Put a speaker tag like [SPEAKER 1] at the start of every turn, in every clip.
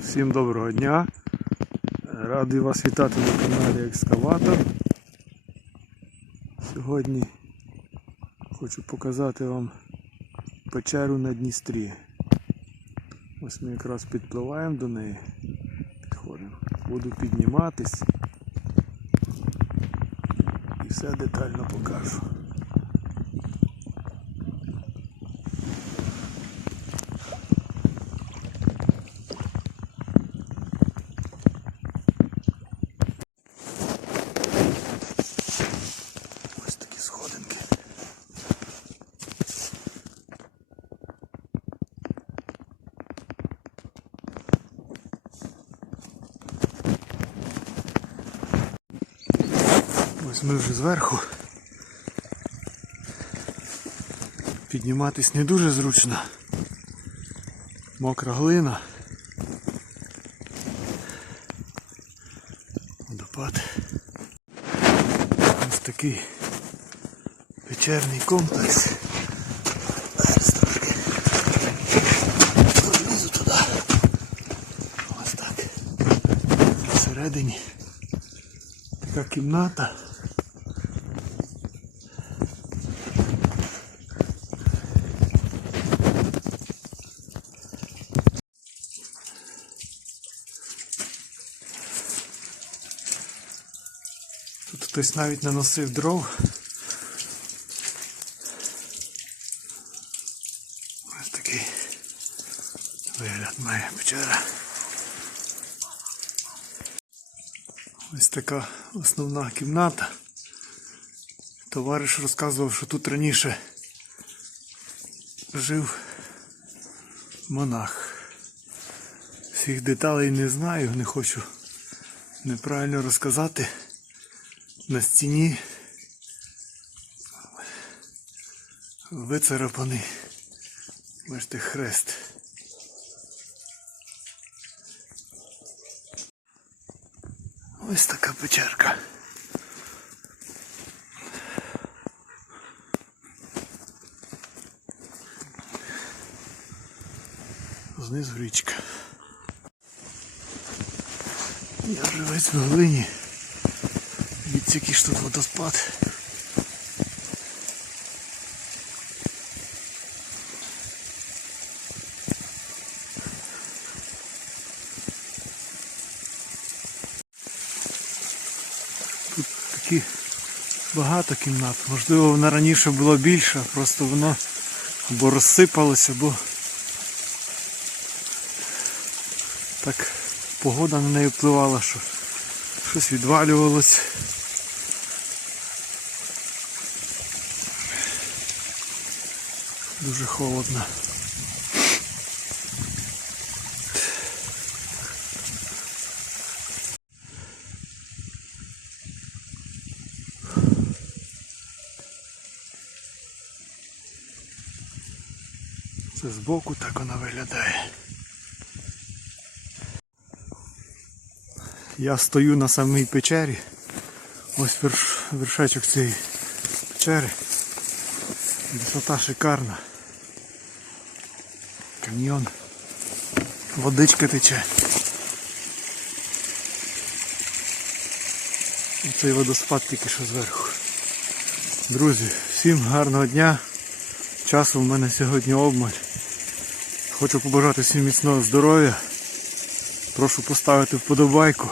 [SPEAKER 1] Всім доброго дня. Радий вас вітати на каналі Екскаватор. Сьогодні хочу показати вам печеру на Дністрі. Ось ми якраз підпливаємо до неї. Підходимо. Буду підніматись і все детально покажу. Ось такі сходинки. Ось ми вже зверху. Підніматись не дуже зручно. Мокра глина. Водопад. Ось такий печерний комплекс. Ось так. Всередині така кімната. Хтось навіть наносив дров. Ось такий вигляд має печера. Ось така основна кімната. Товариш розказував, що тут раніше жив монах. Всіх деталей не знаю, не хочу неправильно розказати. На стіні вицарапаний, бачите, хрест. Ось така печерка. Знизу річка. Я вже весь в глині. Дивіться, який ж тут водоспад. Тут такі багато кімнат. Можливо, вона раніше була більша, просто воно або розсипалося, або так погода на неї впливала, що щось відвалювалось. Дуже холодно. Це збоку так вона виглядає. Я стою на самій печері. Ось вершечок цієї печери. Висота шикарна. Каньйон. Водичка тече. Цей водоспад тільки що зверху. Друзі, всім гарного дня. Часу в мене сьогодні обмаль. Хочу побажати всім міцного здоров'я. Прошу поставити вподобайку,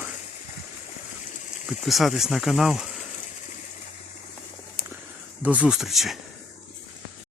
[SPEAKER 1] підписатись на канал. До зустрічі!